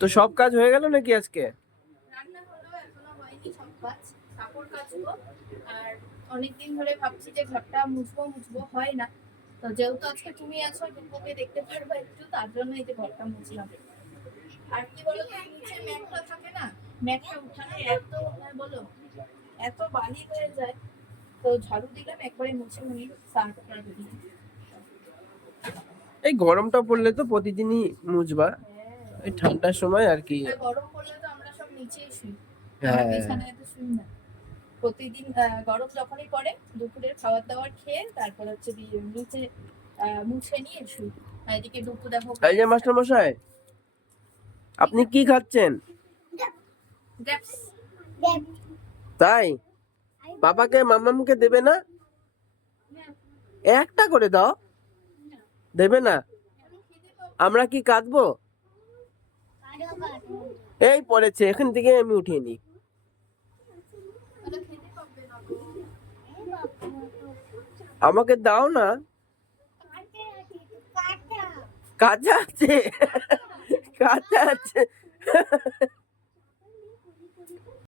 তো সব কাজ হয়ে গেল নাকি আজকে? রান্না হলো, এখনো হয়নি সব কাজ। কাপড় কাচবো। আর অনেকদিন ধরে ভাবছি যে ঘরটা মুছবো হয় না। তো যেহেতু আজকে তুমি আছো, টুকুকে দেখতে পারবো একটু, তার জন্য এই যে ঘরটা মুছলাম। আর কি বলো তো, নিচে ম্যাটটা থাকে না, ম্যাটটা উঠানে এত বলো এত বালি হয়ে যায়। তো ঝাড়ু দিলাম, একবারে মুছে নিয়ে স্নান করে দিই। এই গরমটা পড়লে তো প্রতিদিনই মুছবা, এই ঠান্ডার সময় আর কি। আর গরম পড়লে তো আমরা সব নিচেই শুই, আমরা হ্যাঁ, বিছানায় তো শুই না। প্রতিদিন গরম যখনই পড়ে, দুপুরের খাবার দাবার খেয়ে তারপর হচ্ছে নিচে মুছে নিয়ে শুই। আর এদিকে দুপুর দেখো এই যে মাস্টার মশাই, আপনি কি খাচ্ছেন? গ্রেপস। তাই বাবাকে মাম্মামকে দেবে না? একটা করে দাও। দেবে না? আমরা কি কাঁদবো? এই পড়েছে, এখান থেকে আমি উঠিয়ে নিই। আমাকে দাও না। কাঁচা আছে, কাঁচা আছে।